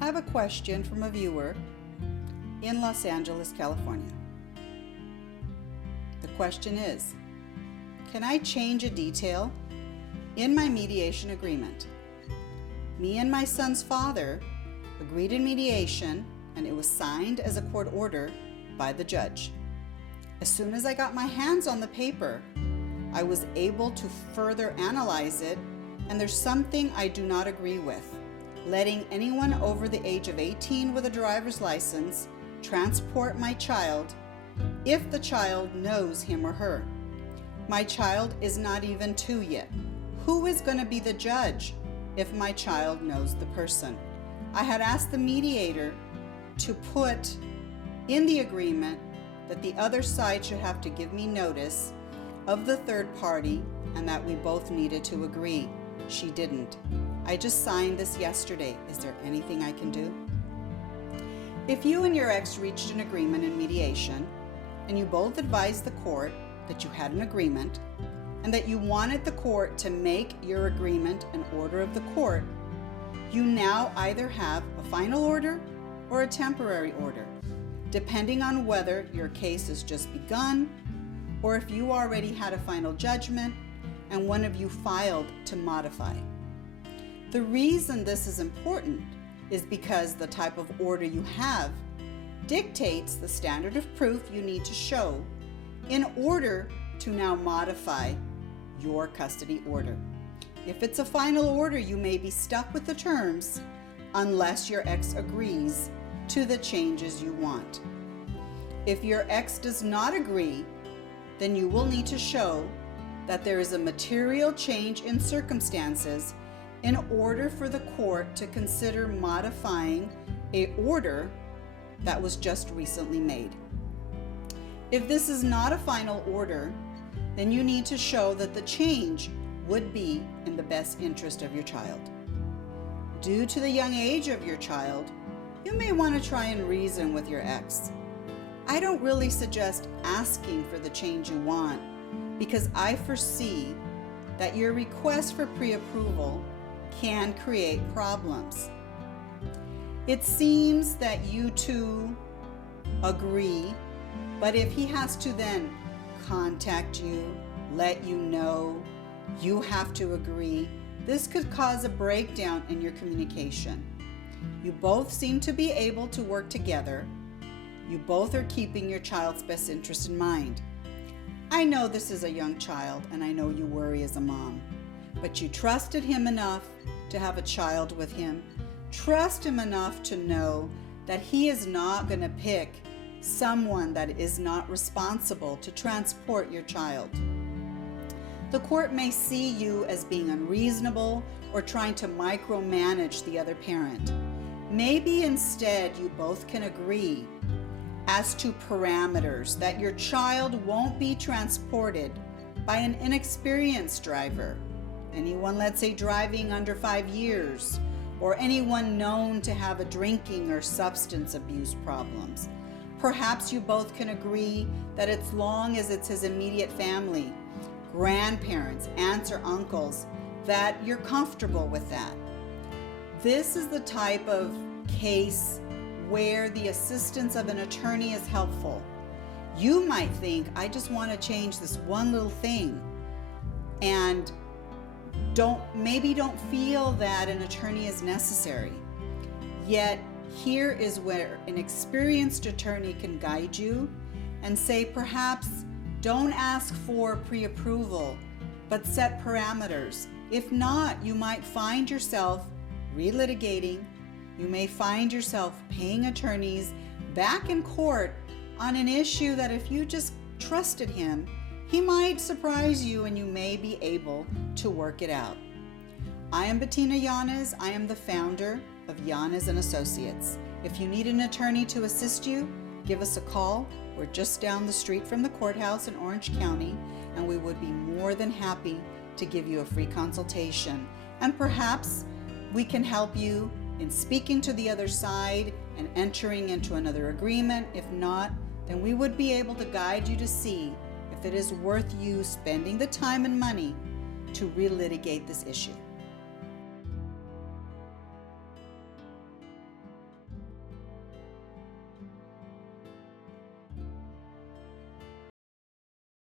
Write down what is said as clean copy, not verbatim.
I have a question from a viewer in Los Angeles, California. The question is, can I change a detail in my mediation agreement? Me and my son's father agreed in mediation, and it was signed as a court order by the judge. As soon as I got my hands on the paper, I was able to further analyze it, and there's something I do not agree with. Letting anyone over the age of 18 with a driver's license transport my child if the child knows him or her. My child is not even 2 yet. Who is going to be the judge if my child knows the person? I had asked the mediator to put in the agreement that the other side should have to give me notice of the third party and that we both needed to agree. She didn't. I just signed this yesterday. Is there anything I can do? If you and your ex reached an agreement in mediation and you both advised the court that you had an agreement and that you wanted the court to make your agreement an order of the court, you now either have a final order or a temporary order, depending on whether your case has just begun or if you already had a final judgment and one of you filed to modify. The reason this is important is because the type of order you have dictates the standard of proof you need to show in order to now modify your custody order. If it's a final order, you may be stuck with the terms unless your ex agrees to the changes you want. If your ex does not agree, then you will need to show that there is a material change in circumstances in order for the court to consider modifying an order that was just recently made. If this is not a final order, then you need to show that the change would be in the best interest of your child. Due to the young age of your child, you may want to try and reason with your ex. I don't really suggest asking for the change you want because I foresee that your request for pre-approval can create problems. It seems that you two agree, but if he has to then contact you, let you know, you have to agree, this could cause a breakdown in your communication. You both seem to be able to work together. You both are keeping your child's best interest in mind. I know this is a young child, and I know you worry as a mom, but you trusted him enough to have a child with him. Trust him enough to know that he is not going to pick someone that is not responsible to transport your child. The court may see you as being unreasonable or trying to micromanage the other parent. Maybe instead you both can agree as to parameters that your child won't be transported by an inexperienced driver, anyone, let's say, driving under 5 years, or anyone known to have a drinking or substance abuse problems. Perhaps you both can agree that as long as it's his immediate family, grandparents, aunts or uncles, that you're comfortable with that. This is the type of case where the assistance of an attorney is helpful. You might think, I just want to change this one little thing, and maybe don't feel that an attorney is necessary. Yet here is where an experienced attorney can guide you and say, perhaps don't ask for pre-approval, but set parameters. If not, you might find yourself relitigating. You may find yourself paying attorneys back in court on an issue that if you just trusted him, he might surprise you and you may be able to work it out. I am Bettina Yanez. I am the founder of Yanez and Associates. If you need an attorney to assist you, give us a call. We're just down the street from the courthouse in Orange County, and we would be more than happy to give you a free consultation. And perhaps we can help you in speaking to the other side and entering into another agreement. If not, then we would be able to guide you to see if it is worth you spending the time and money to relitigate this issue.